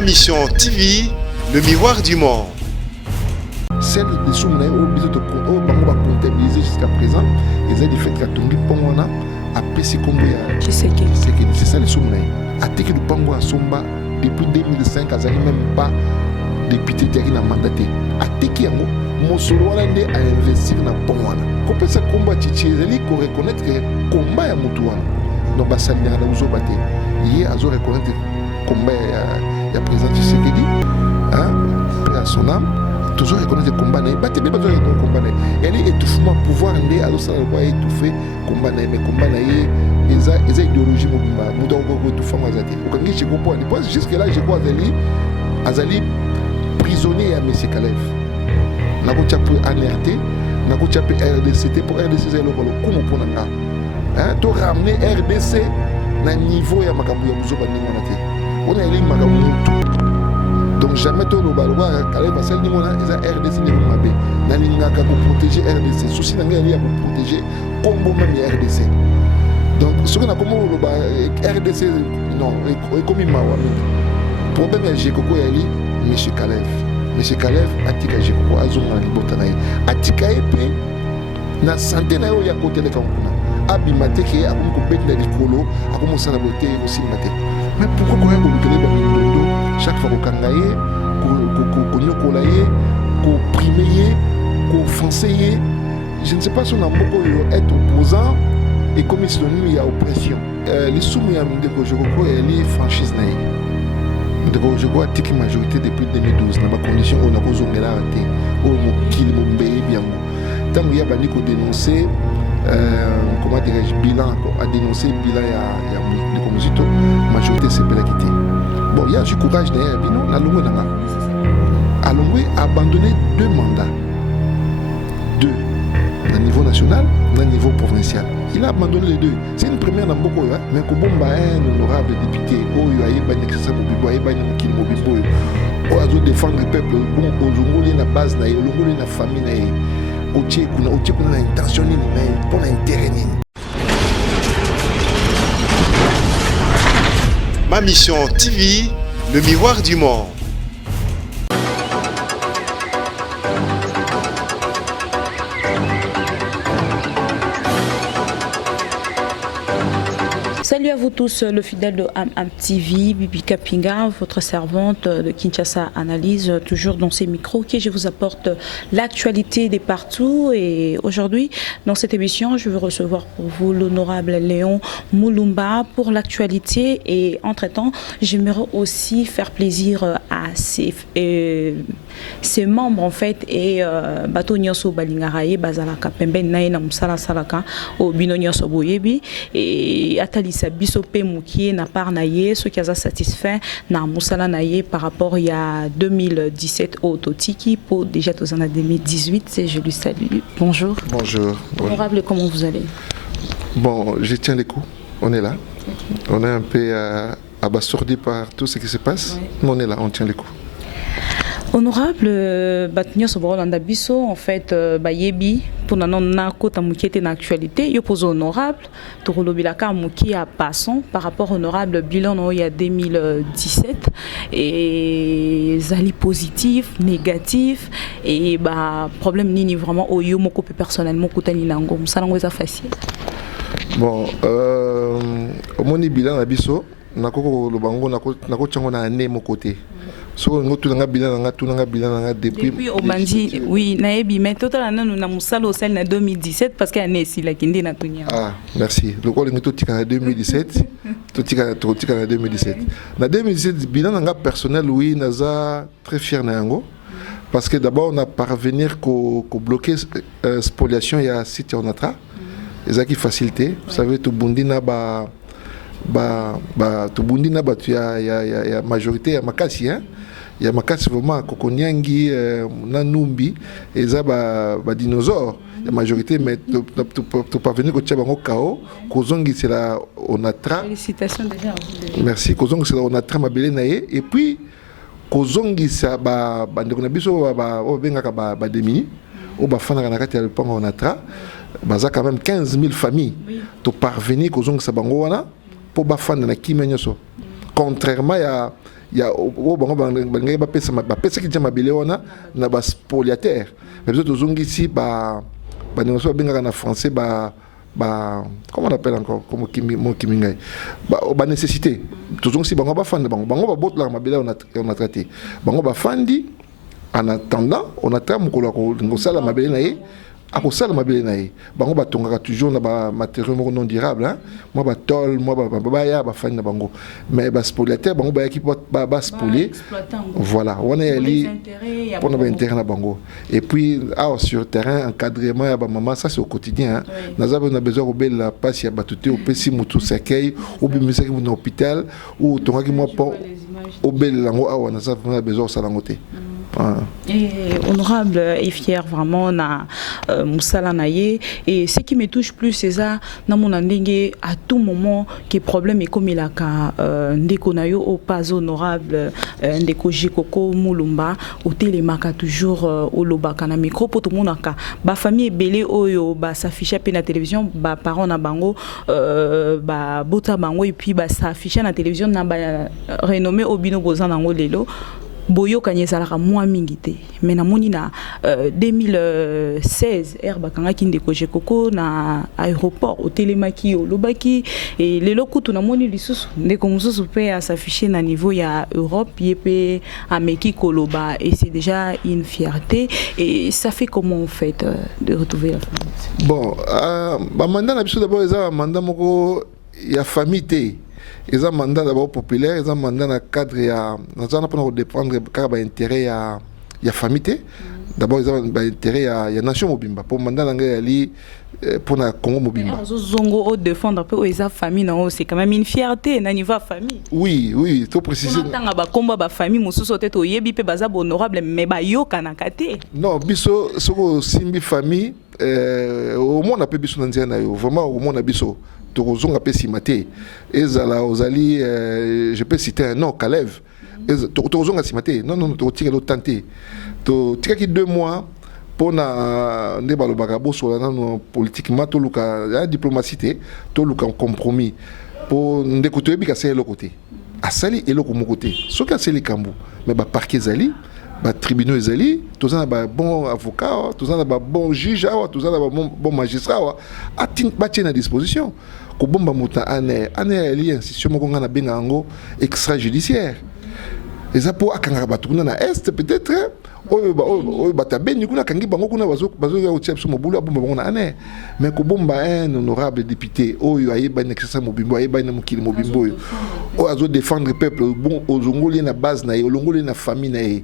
Ma Mission TV, le miroir du monde. Celles des sommes qui comptabilisées jusqu'à présent, ils ont des faits qui ont à PC Combo. Je sais que c'est ça les sommes. À Teki du Pango à Somba, depuis 2005, ils n'ont même pas député qui n'a mandaté. À Teki Yango, mon solo a investi dans le Pango. Quand on peut combat Titi, ils faut reconnaître que le combat est Moutouan. Donc, ça n'y a pas de battre. Hier, ils ont reconnaître que le combat est président Tshisekedi. À son âme. Toujours reconnaître le combat, il battait bien le combat. Elle est étouffement, pouvoir aller à l'autre endroit étouffer combat, mais combat, il y a idéologie, il y a étouffement. Jusque là, je crois Azali prisonnier à M. Kalev. N'a pas pu alerter, n'a pas pu RDC, pour RDC, c'est le coup pour nous. Tu ramener RDC à un niveau à Makambu on a les Makambu. Donc jamais tout le balois Kalev va celle niveau là ils a RDC niveau mabé na linga ka pour protéger RDC souci na ngai pour protéger combo même RDC donc ce qu'on a comme le RDC non et comme mawa problème est Jekoko yali monsieur Kalev atika Jekoko azonga libota na atika epe na santé na yo ya côté le kankuna abimate ke akomo ko bet na likolo akomo sala boté aussi maté mais pourquoi ko yako bukele ba mindondo chaque fois qu'on kangaye qu'on yokolaye qu'on primeye qu'on français je ne sais pas si on a beaucoup être opposant et comme il y a oppression les soumis à Ndeko Jokoko et les franchises naïe Ndeko Jokoko a tiki majorité depuis 2012 dans ma condition on a besoin de l'arrêter au mokili mombeye bien tant il y a bandi qu'on dénoncer comment dirais-je bilan à dénoncer bilan il y a communauté majorité c'est bel quitté. Bon, il y a du courage derrière, non, la Longwe n'a pas. Alongwe a abandonné 2 mandats. 2, au niveau national, au niveau provincial. Il a abandonné les 2. C'est une première dans beaucoup, mais comme un honorable député, il a eu un excès de il a eu un défendre le peuple, bon, au la base, au la famille, au Tchèque, on a intention, pour l'intérêt. Ma Mission TV, le miroir du monde. Salut à vous tous, le fidèle de TV, Bibi Kapinga, votre servante de Kinshasa Analyse, toujours dans ces micros, qui je vous apporte l'actualité des partout. Et aujourd'hui, dans cette émission, je vais recevoir pour vous l'honorable Léon Moulumba pour l'actualité. Et entre-temps, j'aimerais aussi faire plaisir à ses membres en fait et bateau nyoso balingaraye bazalaka pembe naina musala salaka au bino nyoso boyebi et atali biso pe mukie na part na ye ce qui a satisfait na musala na ye par rapport il y a 2017 au Totiki pour déjà aux années 2018 je lui salue. Bonjour. Bonjour. Honorable, comment vous allez? Bon, je tiens les coups. On est là. On est un peu abasourdi par tout ce qui se passe. Ouais. Mais on est là, on tient les coups. Honorable, Batnia Soborolanda Bisso, en fait, Bayebi, pour na kota moukiete na actualité, yo pose honorable, Torolobilaka mouki à passant par rapport honorable bilan il y a 2017 et zali positif, négatif et bah problème ni vraiment au yo moko personnellement kotani nango, ça nango ça facile. Bon, au moni bilan na biso, nakoko lobango nako tchango na ane mon côté. So ngotu nga bilan nga depuis au bandi oui naebi mais total na na musalo au sel na 2017 parce qu'il y a nesi la kindi na tunya. Ah merci le ko ngotu tika na 2017 to tika na 2017 na 2017 bilan nga personnel oui naza très fier na yango parce que d'abord on a parvenir ko bloquer spoliation il y a site onatra ezaki facilité vous savez to bundina to bundina tu ya majorité ya makasi hein. Il y a makasi vraiment kokonyangi na numbi eza ba dinosaures la majorité mais tu parvenir ko tchabango kao kozongi c'est la onatra félicitations déjà merci kozongi c'est la onatra mabele naye et puis kozongi ça ba ndeko na biso ba bengaka ba demi au ba fana na kati ya lupango onatra baza quand même 15 000 familles to parvenir kozongi ça bango wana pour ba fana na kimenyoso contrairement ya o bango bangai ba pesa ki jama bele wana na ba spoliataire mais biso tozongisi ba négociation benga na français comment on appelle encore comme kimingai ba nécessité tozongisi bango ba fanda bango ba botla mabele on a traité bango ba fandi en attendant on attend mukolo ko ngosala mabele na ye akosala mabele na ye bango batongaka toujours na ba matériaux non durable hein moi ba tol moi ba ya ba fani na bango mais ba spoliataire bango ba équipe ba spolier voilà on est ali pour nos intérêts na bango et puis sur terrain encadrement ya ba maman ça c'est au quotidien hein naza on a besoin de la passe ya batuté au pesi mutu sekei ou bimisa ki na hôpital ou tongaki moi pour au bel lango awa naza on a besoin ça langoté. Et honorable et fier vraiment na Moussala Naye et ce qui me touche plus c'est ça na mon ndenge à tout moment que problème est comme il a ka ndeko na yo au pas honorable ndeko Jikoko Mulumba au télémaka toujours au lobaka na micro pour tout monde ka ba famille belé oyo ba s'afficher pe na télévision ba parents na bango ba bota bango et puis ba s'afficher na télévision na ba renommé Obino Bozan nango lelo boyo kanyezalaka mwa mingi te mais na moni na 2016 bakanga kindeko Jikoko na aéroport au télémaki au lobaki et lelo kutu na moni lisusu ndeko mususu pe à s'afficher na niveau ya Europe yepe ameki koloba et c'est déjà une fierté et ça fait comment en fait de retrouver la famille. Bon ba mandat na biso d'abord eza mandat moko ya famille te. Ils ont un mandat d'abord populaire, ils ont un mandat dans le cadre de défendre l'intérêt de la famille. D'abord, ils ont un intérêt de la nation mobimba. Pour le mandat pour le Congo mobimba. Zongo défendre la famille, c'est quand même une fierté au niveau de la famille. Oui, il faut préciser. On a la famille, honorable, mais il non, biso, simbi famille, au moins on a pu biso vraiment au moins on a biso. Torozonga pe simate ezala ozali je peux citer un nom Kalev Torozonga simate non totire lo tenter to tikaki 2 mois pour na ndeba lo bagabo so na politiquement to luka la diplomatie to luka compromis pour ndekuto ebika c'est le côté asali et le côté so ka c'est les kambu mais ba parquet zali ba tribunaux ezali tous en ba bon avocat tous en ba bon juge tous en ba bon magistrat atin ba tient à disposition ko bomba muta ane ali institution moko ngana benga ngo extrajudiciaire eza po akanga ba tukuna na est peut-être oyo ba tabeni kuna kangi bango kuna bazo ya utia so mobulu bomba bango na ane mais ko bomba un honorable député oyo ayeba na kisa mobimbo ayeba na mukili mobimbo oyo azo défendre peuple bon ozongoli na base na olongoli na famille na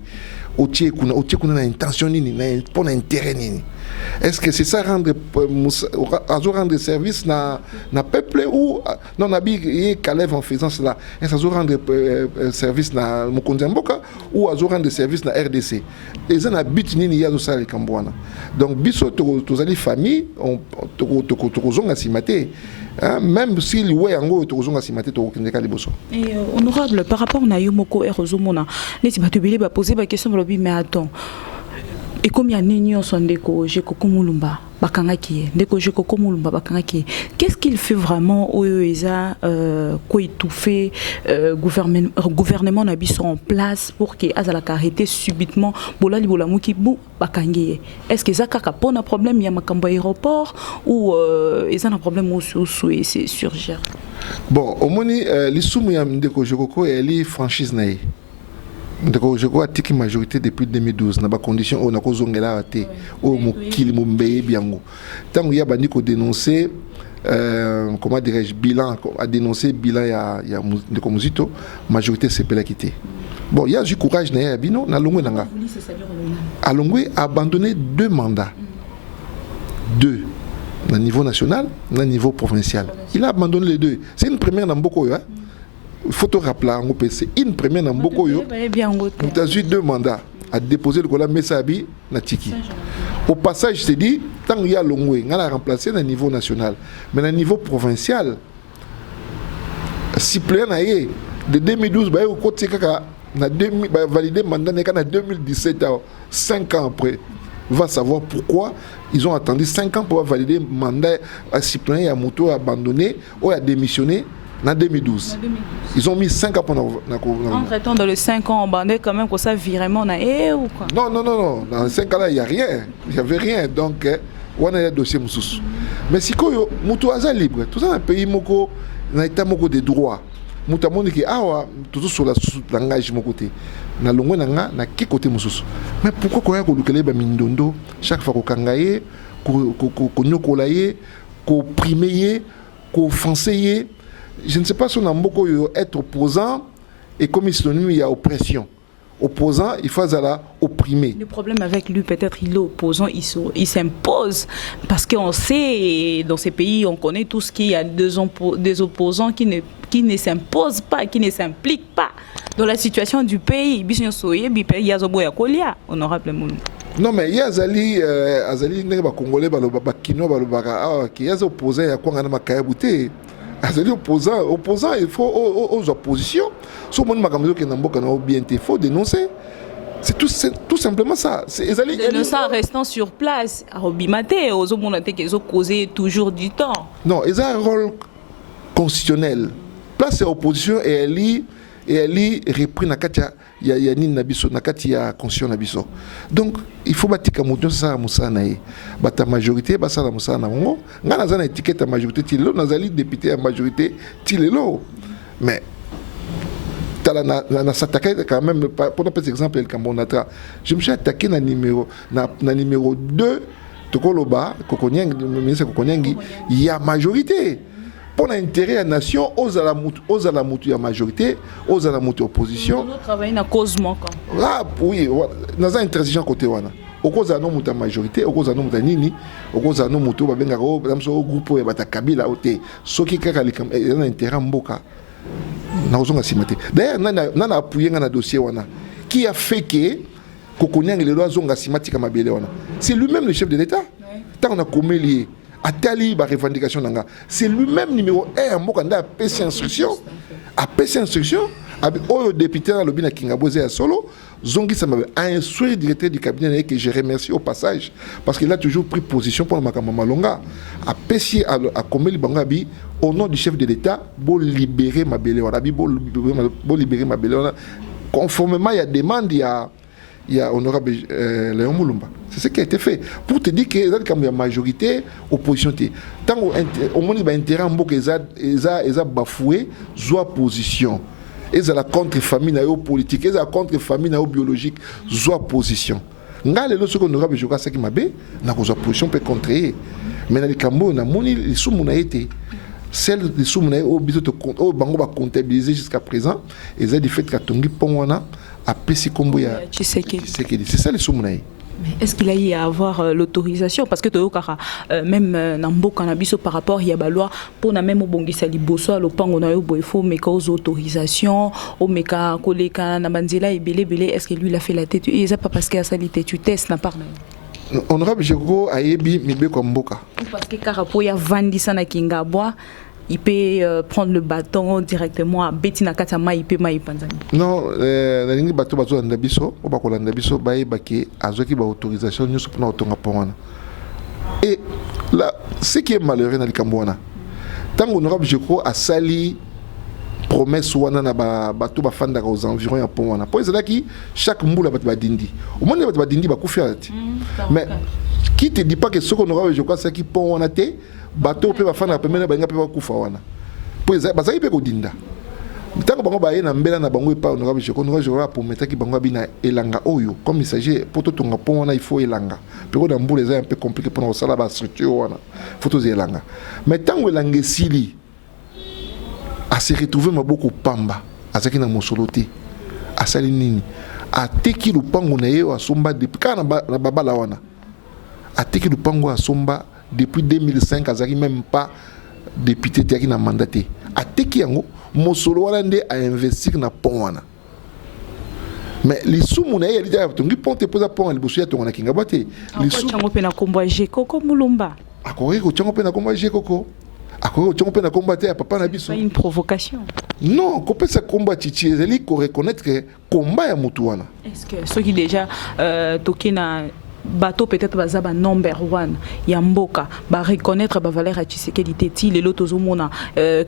otie kuna na intention nini na pour intérêt nini. Est-ce que c'est ça rendre service na peuple ou non nabi Kalev en faisant cela est-ce que rendre service na Mokonzi Mboka ou rendre service na RDC les na but nini ya zo sala kambwana donc biso tozali famille on tokozonga simate même si liwe yango tozonga simate tokendeka liboso. Et honorable par rapport na yomoko erozomona neti batubili ba poser ba question lobi mais attends et comme il y a Nignon Sondeko, Jikoko Mulumba, Bakangaki, Ndeko Jikoko Mulumba, Bakangaki, qu'est-ce qu'il fait vraiment au ESA, quoi il tout fait, gouvernement n'a mis en place pour que Azalaka arrêté subitement, Bola Libola Mukibu, Bakangi. Est-ce que Zaka a un problème, il y a Makambo aéroport ou ils ont un problème où c'est surgère? Bon, au moins, les soumous Ndeko Jikoko et les franchises naï. Donc je crois que la majorité depuis 2012 na ba condition on a kozongela té au mokili mombeye biango tant il y a bandi ko dénoncer comment dirais-je bilan a dénoncer bilan ya de Komuzito majorité c'est pela quitté bon il y a du courage na bino na longwe nanga a longwe abandonné 2 mandats 2 au niveau national au niveau provincial il a abandonné les 2 c'est une première dans beaucoup hein. Il faut te rappeler, c'est une première dans beaucoup. Tu as eu 2 mandats à déposer le collant Messabi na Tiki. Au passage, je te dis, tant qu'il y a Longwe, on a remplacé au niveau national. Mais au niveau provincial, si plein de 2012, validé le mandat en 2017, 5 ans après. Va savoir pourquoi ils ont attendu 5 ans pour valider le mandat à Cyprien et à Mouto abandonné ou à démissionner. en 2012. Ils ont mis 5 ans pour Entre-temps, dans les 5 ans, on bandait quand même que ça virement ou quoi? Non. Dans les 5 ans-là, il n'y a rien. Il n'y avait rien. Donc, on a un dossier moussous. Mais si on est libre, tout ça, un pays, un état de droit. Mouta monde qui tout sur la langage mon côté na longo na qui côté mususu mais pourquoi quoi ko lukele ba mindondo chaque fois ko kangaye ko nyokolaye ko primer ko français je ne sais pas si on a beaucoup être opposant et comme synonyme il y a oppression. Opposant, il faut aller opprimer. Le problème avec lui, peut-être il est opposant, il s'impose. Parce qu'on sait, dans ces pays, on connaît tout ce qu'il y a des opposants qui ne s'imposent pas, qui ne s'impliquent pas dans la situation du pays. Honorable. Non, mais il y a Azali, les Congolais, les Kino, qui sont opposés à quoi on a Kayabouté. C'est opposant, il faut aux oppositions. Si on a bien il faut dénoncer. C'est tout simplement ça. Dénoncer en restant sur place. À Robimate, aux hommes qui ont causé toujours du temps. Non, ils ont un rôle constitutionnel. Place à l'opposition et elle est repris dans la constitution nabiso. Donc, il faut bâtir que ça la majorité, ça la moussa na ngo. Ngana zana étiquette à majorité tilelo, nazali député à majorité tilelo. Mais na s'attaquer quand même pour un exemple le Cambonatra. Je me suis attaqué na numéro 2 Tokoloba, Kokonyang, ministre Kokonyangi, il y a majorité. Pour l'intérêt de la nation, aux alamoutou la majorité, aux alamoutou opposition. Nous travaillons dans la cause manquante. Ah oui, nous avons une transition côté wana. Au cause de la majorité, au cause de la nini, au cause de la moto, au groupe où il y a Kabila, ce qui est un intérêt mboka. D'ailleurs, nous avons appuyé dans le dossier wana. Qui a fait que Kokonyang les lois ont asimati comme Abélé wana. C'est lui-même le chef de l'État. Tant on a commis lié. Atali ba revendication nanga c'est lui-même numéro 1 mokanda PC instruction a PC instruction avec au député dans le bina Kingabozé à solo zongi ça m'a instruit directeur du cabinet que je remercie au passage parce qu'il a toujours pris position pour le makamba malonga a PC à Komeli Bangabi au nom du chef de l'État pour libérer Mabélé wana pour libérer Mabélé wana conformément il y a demande il y a honorable Léon Moulumba. C'est ce qui a été fait. Pour te dire qu'il y a une majorité, opposition. Tant au moins, il y a intérêt à qu'ils aient bafoué, soit position. Ils ont la contre-famille politique, ils ont la contre-famille biologique, soit position. Nga lelo soko honorable joka saki mabe, na ko opposition peut contrer. Mais dans le Cameroun, na moni les sous mona été celle des sous mona au biso au bango ba comptabiliser jusqu'à présent, ils ont dit fait ka tongi pongwana a Pessi Komboya. C'est ça les sous-monnaies. Mais est-ce qu'il a eu à avoir l'autorisation? Parce que même dans le cannabis par rapport à la loi, pour même au Bongisa Liboso, le pan on a eu il faut mettre aux autorisations, au meka koleka na banzela et belé, est-ce que lui il a fait la tête? Et ça pas parce qu'il a salité tu testes n'a pas. Honorable Joko a yebi mibe comme Mboka. Parce que Karapo ya vandi sana Kingabwa. Il peut prendre le bâton directement à Bettina Katama, il peut maï panzani. Non, la ligne bateau n'abiso, au bas qu'on n'abiso, baï baki, azoki ba autorisation, nous sommes autonome pour moi. Et là, ce qui est malheureux dans le Cambouana, tant honorable je crois a sali promesse wana na bateau ba fanda aux environs ya pont wana. Pour ça qui chaque moula ba dindi. Au moins ba dindi ba koufiat. Mais qui te dit pas que ce qu'on aura je crois c'est qui pont wana te bateau peut faire na pemena ba ngapa kufa wana po za bazaki pe kodinda ntango bango ba yena mbela na bango pa honorable je crois pour mettre ki bango bina elanga oyo comme il s'agit pour tout tonga pont wana il faut elanga pe ko dambu les un peu compliqué pour sala ba structure wana faut to elanga mais tango elanga sili a se retrouver maboko pamba azaki na mosoloté asali nini ateki lupango na ye asomba depuis kana na babala wana ateki lupango asomba depuis 2005 azaki même pas député qui n'a mandaté ateki yango mosolo wana nde a investir na pont wana mais les sous mona ye lita tongi pont te posa pont liboso ya tongana kinga bate les sous chango pe na kombo jeko ko mulumba akoki ko chango pe na kombo jeko ko akoki ko chango pe na kombo te papa na biso une provocation non ko pesa kombo chichi ezali ko reconnaître que combat ya mutu wana est-ce que ceux qui déjà tokina bateau peut-être bazaba number one ya mboka ba reconnaître ba valeur à Tshisekedi teti le lotozo mona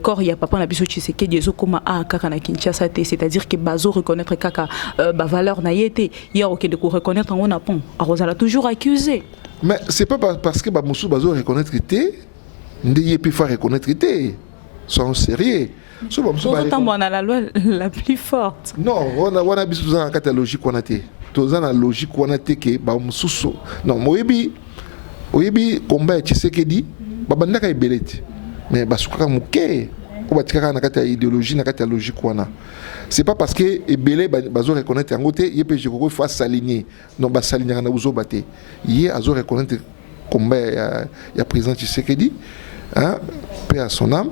corps ya papa na biso Tshisekedi ezokoma a kaka na Kinshasa te, c'est-à-dire que bazo reconnaître kaka ba valeur na yete ya okende ko reconnaître on a pont arosala toujours accusé. Mais c'est pas parce que ba musu bazo reconnaître te ndeye peut faire reconnaître te, soyons sérieux. On a la loi la plus forte. Non, on a biso za kata logique on a te. Toza na logique on a te ke ba mususu. Non, moyebi combat Tshisekedi babanda ka ibeleti. Mais basuka muke ko batika na kata idéologie na kata logique wana. C'est pas parce que ebele bazo reconnaître en côté yé je ko faut s'aligner. Non ba s'aligner na uzo baté. Yé azo reconnaître combat ya président Tshisekedi, hein, paix à son âme.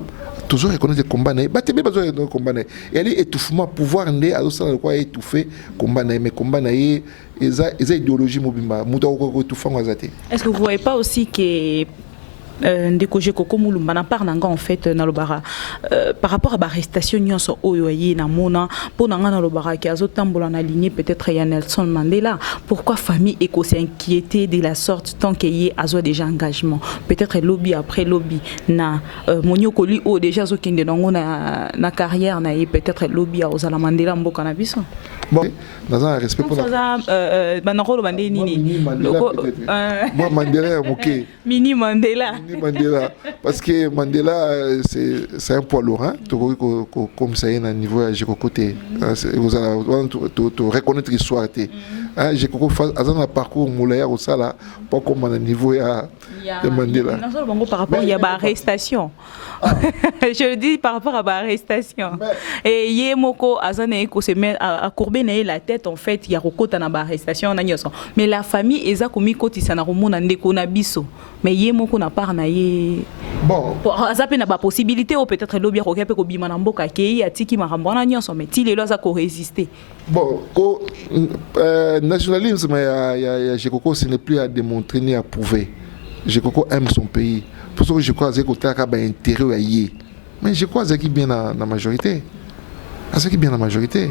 Toujours reconnaître le combat, mais il besoin de combat. Et elle est étouffement, pouvoir né, à ça quoi étouffer combat, mais combat naïe, ils idéologie mobimba, mouton étouffant wazate. Est-ce que vous voyez pas aussi que ndeko koko mulumba na par nanga en fait na lobara par rapport à l'arrestation nyonso oyo yi na mona pour nanga na lobara ki azotambola na lignée peut-être ya Nelson Mandela, pourquoi famille éco s'inquiéter de la sorte tant qu'il y a déjà engagement peut-être lobby après lobby na monyoko li o déjà zo kinde nango na carrière na peut-être lobby à Osala Mandela mboka na biso. Bon, dans un respect pour la banarolo bandé nini moi Mandela OK mini Mandela parce que Mandela c'est un poids lourd, hein, comme ça y est à niveau à côté, vous allez reconnaître l'histoire, hein, j'ai fait un parcours moulaya au sala pas comme à niveau de Mandela. Par rapport il y a arrestation. Je le dis par rapport à l'arrestation. Et Yemoko Azane Eko se met à courber la tête en fait, il y a Rokota na arrestation na nyoso. Mais la famille eza komi koti sana romona ndeko na biso. Mais Yemoko na par na ye. Bon. Azape na ba possibilité ou peut-être lobby rokepe ko bima na mboka kei atiki marambo na nyoso mais ti lelo za ko résister. Bon, nationalisme ya Jekoko ce n'est plus à démontrer ni à prouver. Jekoko aime son pays. Pour ça que je crois que c'est un intérêt à y. Mais je crois que c'est bien la majorité. C'est bien la majorité.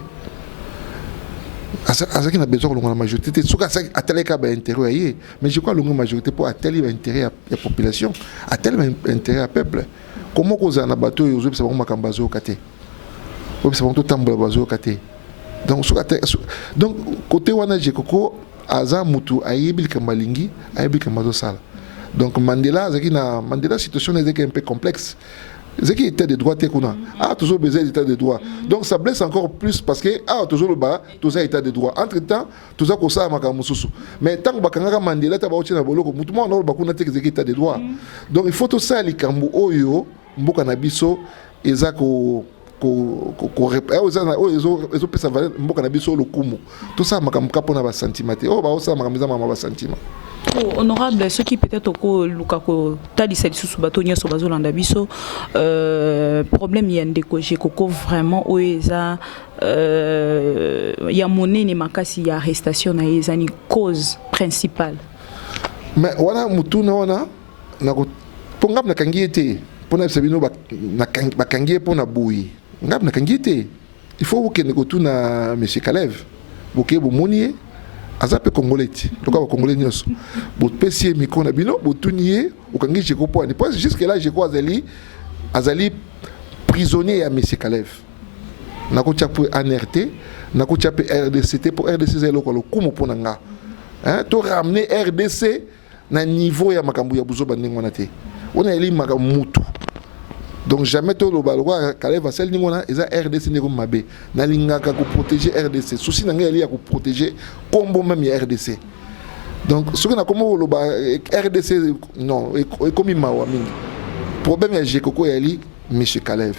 C'est qui a besoin de la majorité. C'est sûr que c'est un intérêt à y. Mais je crois que la majorité pour atteindre intérêt à la population, atteindre intérêt à peuple. Comment vous avez un bateau et vous avez un bateau au côté. Vous avez un bateau au côté. Donc, côté wana Jekoko, Aza Mutu, Ayebil Kambalingi, Ayebil Kambado Sala. Donc Mandela, Mandela situation est un peu complexe. C'est qui était de droit toujours besoin d'état de droit. Donc ça blesse encore plus parce que toujours le bas, tout ça état de droit. Entre temps, tout ça ça makamususu. Mais tant que Mandela ta baochi na boloko, mutumo na bakuna te que état de droit. Donc il faut tout ça likambu oyo mboka na biso ezako ezo pesa valeur mboka na biso lokumu. Tout ça makamuka pona ba sentiment. Oh ba ça makamiza mama ba sentiment. Honorable, ceux qui peut-être au Lukako Talisa sous batonia sur Bazolanda Biso, problème y a ndeko Jekoko vraiment où il y a monnaie ni makasi y a arrestation na une cause principale. Mais wana mutu na wana na pongam na kangiete pona sabino na kangie pona boui ngam na kangiete il faut que negotu na monsieur Kalev boké bo monier azape congolais donc ba congolais nyonso bo pesi miko na bino bo tunier okangi Jeko po ani parce jusque là Jeko azali prisonnier à monsieur Kalev nako tchapo NRT nako tchapo RDC pour RDC zelo ko kumo pona nga hein to ramener RDC na niveau ya makambu ya buzoba ndengona te on a eli mutu. Donc jamais tout le balwa Kalev sel ni mona eza RDC ne ko mabe na lingaka ko protéger RDC souci na ngali ya ko protéger kombo même ya RDC. Donc ce que na komo lo ba RDC non et comme mawa mingi problème ya Jekoko yali monsieur Kalev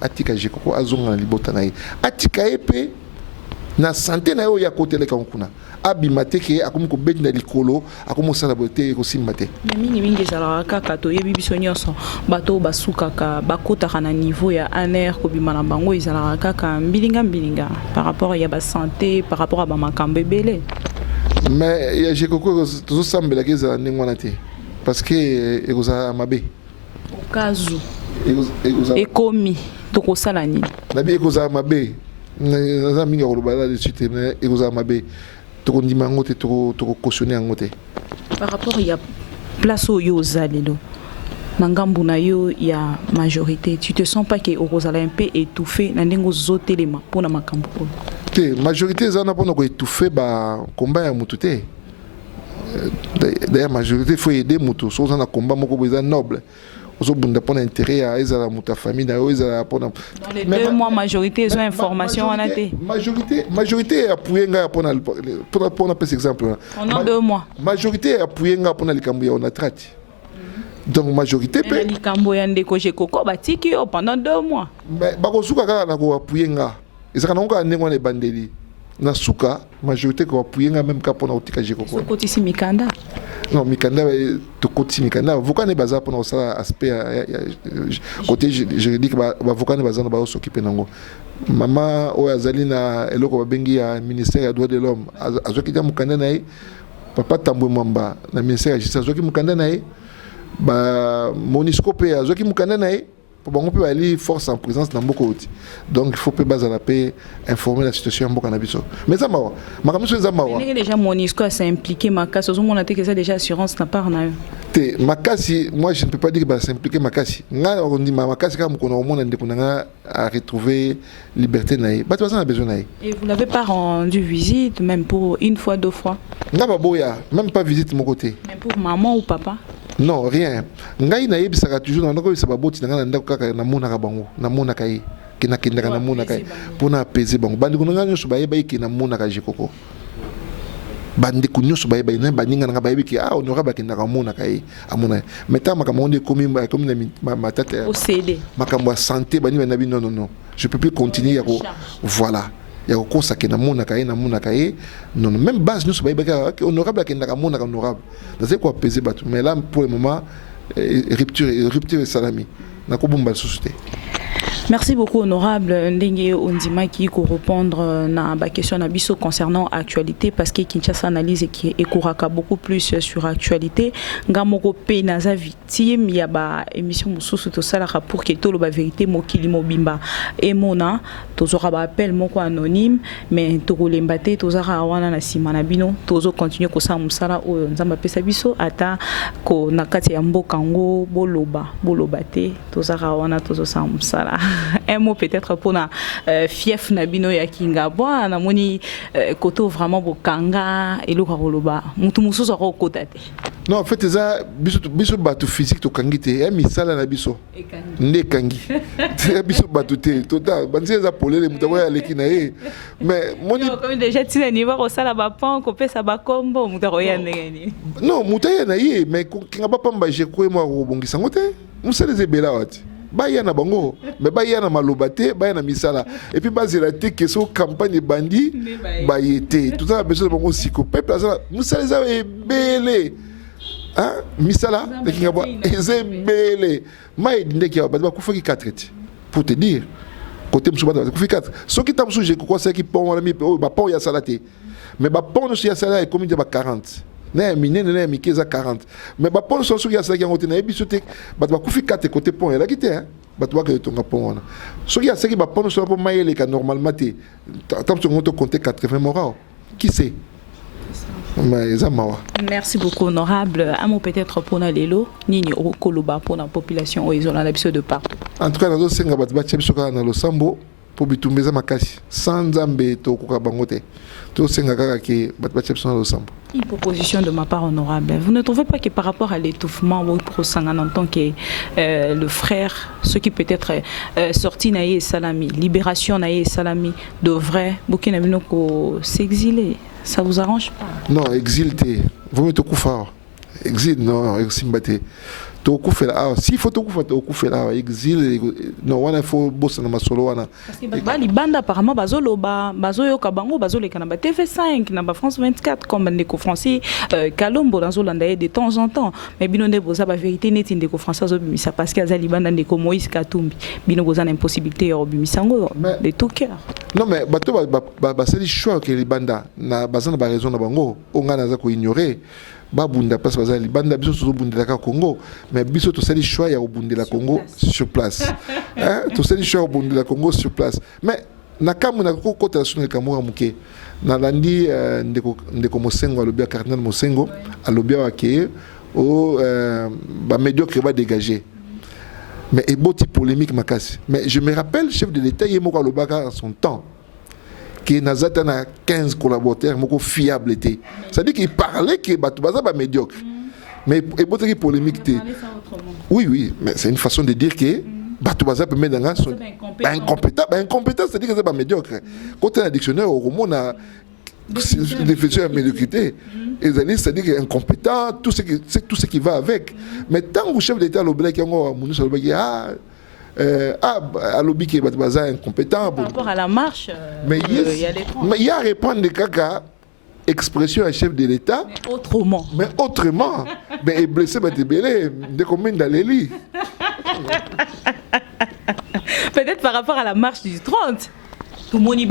atika Jekoko azonga na libota na ye atika epe na santé na yo ya côté ka kuna abimate ke akomi ko bedina likolo akomo sala bote ko simbate mingi zala kaka to yebi biso nyonso bato basukaka bakota na niveau ya aner ko bimana bango izala kaka mbilinga par rapport ya ba santé par rapport à ba makambe belé. Mais ya Jekoko to sambela ke za ndengwana te parce que ekoza mabe okazu ekomi to ko sala ni na bi ekoza mabe na minga ko bala de suite na ekoza mabe tokondima yango te tokocautionner yango te. Par rapport il y a place au yozalelo nangambu na yo ya majorité, tu te sens pas que orozala un peu étouffé na ndengo zotelema pona makambo te majorité zana pona ko étouffer ba combat ya mutu te. D'ailleurs majorité faut aider mutu so zana combat moko beza noble ozo bunda pona intérêt ya ezala mutu famille na yo ezala pona dans les 2 mois majorité ils ont information on a té majorité appuyé nga pona par exemple pendant 2 mois majorité appuyé nga pona likambo ya on a traité. Donc majorité pe likambo ya ndeko jekoko batiki yo pendant 2 mois mais bakosuka kaka na ko appuyer nga ezaka na ngo ndenge wana ebandeli na suka majorité ko appuyer nga même ka pona otika jekoko so kotisi mikanda non mikanda to kotisi mikanda voka ne baza pona osala aspect côté juridique ba voka ne baza na ba s'occuper nango mama o azali na eloko babengi ya ministère ya droits de l'homme azoki ta mukanda na ye papa tambwe mwamba na ministère ya justice azoki mukanda na ye ba Monisco pe azoki mukanda na ye pour bango pe bali force en présence na mboko oti donc il faut pe baza la paix informer la situation mboka na biso mais ça mawa makamiso za mawa mais déjà Monisco s'est impliqué makasi ozo mona te que ça déjà assurance na part na yo te makasi moi je ne peux pas dire que ba s'impliquer makasi nga on dit makasi ka mkono o mona ndeko nga à retrouver liberté na ye bato bazana besoin na ye et vous n'avez pas rendu visite même pour une fois 2 fois nga baboya même pas visite mon côté même pour maman ou papa. Non, rien. Ngai na yebisaka toujours na ndako bisaba boti na ndako kaka na mona ka bango, na mona kai. Kina kinda na mona kai. Pona apaiser bango. Bandi kunanga nyoso baye baye kina mona ka jikoko. Bandi kunyoso baye baye na baninga na baye ki honorable kinda ka mona kai. Amona. Meta makambo onde komi na ma tata. Au CD. Makambo santé bani na bi non. Je peux plus continuer ya ko voilà. Ya ko sake na mona kai non même base nous baye baye honorable kinda ka mona ka honorable. C'est quoi peser bateau mais là pour le moment rupture salami na ko bomba société. Merci beaucoup honorable Ndenge Ondima qui ko répondre na ba question na biso concernant actualité parce que Kinshasa analyse qui ekoraka beaucoup plus sur actualité ngamoko pe naza victime ya ba émission mususu to sala pour que to lo ba vérité mokili mobimba et mona tozora ba appel moko anonyme mais to kolemba te tozara wana na sima na bino tozo continuer ko sa musala oyo nzamba pesa biso ata ko na kati ya mboka ngo boloba te tozara wana tozo sa musala. Un mot peut-être pour na fief na bino ya Kingabwa na moni koto vraiment bokanga eluka koloba mutu mususu ko kotate. Non en fait ça biso batu physique to kangite misala na biso nde kangi biso batu te total banzi za polele mutu ya leki na ye mais moni comme déjà tu niveau ko sala ba pan ko pesa ba kombo mutu ko ya ndengeni non mutu ya na ye mais Kingaba pamba je ko mo ko bongisa ngote musale zebela wati baya na bango mais baya na malobate baya na misala et puis bazela te que so campagne bandi bayete tout ça a besoin de bango siko peuple ça musala za ebele hein misala de Kingaba ezebele mai ndeki ba kufaki 4 pour te dire côté msuba ba kufaki 4 so ki tamsu je ko ça ki pon wala mi ba pon ya salate mais ba pon no ya salate comme de ba 40 na minene na mikeza 40 mais ba pon so ya salate ngote na ebiso te ba kufi 4 côté pon la kité hein ba to ka tonga pon wana so ya salate ba pon so ba mayele ka normalement te tamsu ngoto compter 80 moraux qui sait. Merci beaucoup honorable. Un mot peut-être pour Nalelo, Nini Okoloba pour la population au isolant de partout. En tout cas, nous avons un peu sambo pour bitumbeza makasi sans zambe to kokabangote. To senga kaka ke batbatchep son sambo. Une proposition de ma part honorable. Vous ne trouvez pas que par rapport à l'étouffement pour Sangan en tant que le frère, ce qui peut être sorti naïe Salami, libération naïe Salami, devrait Burkina Faso s'exiler? Ça vous arrange pas? Non, exilé. Vous mettez au coup fort. Exil, non, exil. S'il faut tout faire, exil, non, il faut bosser dans ma solo. Parce que les bandes apparemment, Bazo Kabango, Bazo les Canaba TV5, Naba France 24, comme Ndeko Français, Kalombo, dans Zolanda de temps en temps. Mais Binone Boza, la vérité n'est pas Ndeko Français, parce qu'il y a des bandes Ndeko Moïse Katumbi. Bino Boza l'impossibilité, Bimisango, de tout cœur. Non, mais c'est le choix que les bandes, na bazan ba raison na bango, on a naza ko ignorer. Babunda parce que les bandes biso so bundela ka Congo, mais biso to sali choix ya bundela Congo sur place. Hein? To sali choix bundela Congo sur place. Mais nakamu na kokota sunu kamura muke na landi ndeko Mosengo alobia cardinal Mosengo alobia wake o ba médiocre va dégager. Mais et beau polémique makasi. Mais je me rappelle chef de l'État yemoko alobaka en son temps que Nazata na 15 collaborateurs moko fiable était. Ça dit qu'il parlait que batu baza ba médiocre. Mais et beau polémique té. Oui, mais c'est une façon de dire que batu baza peut mettre dans son incompétent, c'est-à-dire que c'est pas médiocre. Quand on a un dictionnaire au roman on a définition de médiocrité. C'est-à-dire qu'il est incompétent, tout ce qui va avec. Mais tant que le chef d'État l'oblige à lobby qui est incompétent. Par rapport à la marche, mais il y a à répondre des caca expression à chef de l'État. Mais autrement. Mais il est blessé, mais il est belé. De combien d'allélis. Peut-être par rapport à la marche du 30. Tout le monde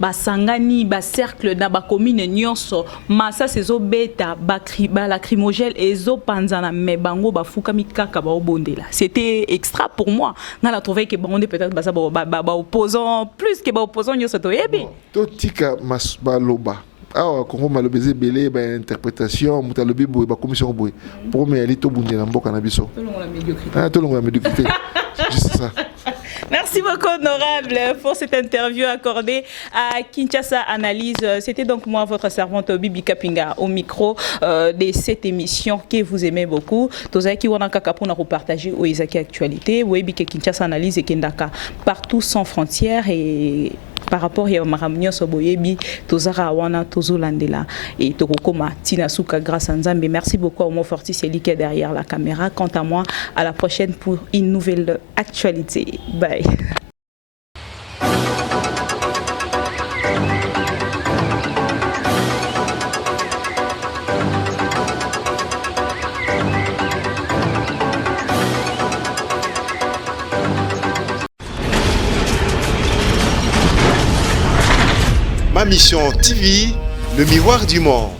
ba sangani ba cercle na ba commune nyonso massa sezo beta ba lacrymogène ezo panzana me bango ba fukami kaka ba obondela. C'était extra pour moi. On a trouvé que bango peut-être ba opposant plus que ba opposant nyonso to yebi. To tika ba loba. Ah Congo malobeze belé ba interprétation mutalobi boy ba commission boy. Pour me ali to bundela mboka na biso. To longo la médiocrité. Juste ça. Merci beaucoup, honorable, pour cette interview accordée à Kinshasa Analyse. C'était donc moi, votre servante Bibi Kapinga, au micro de cette émission que vous aimez beaucoup. Tozaki Wanaka pour nous partager aux Isaki Actualité. Vous voyez que Kinshasa Analyse et Kendaka partout sans frontières et par rapport à Maramnyo Soboyebi, Tozara Wana, Tozolandela et Tokokoma, Tinasuka, grâce à Nzambe. Merci beaucoup à Omo Fortis et Liké derrière la caméra. Quant à moi, à la prochaine pour une nouvelle actualité. Bye. Ma mission TV, le miroir du monde.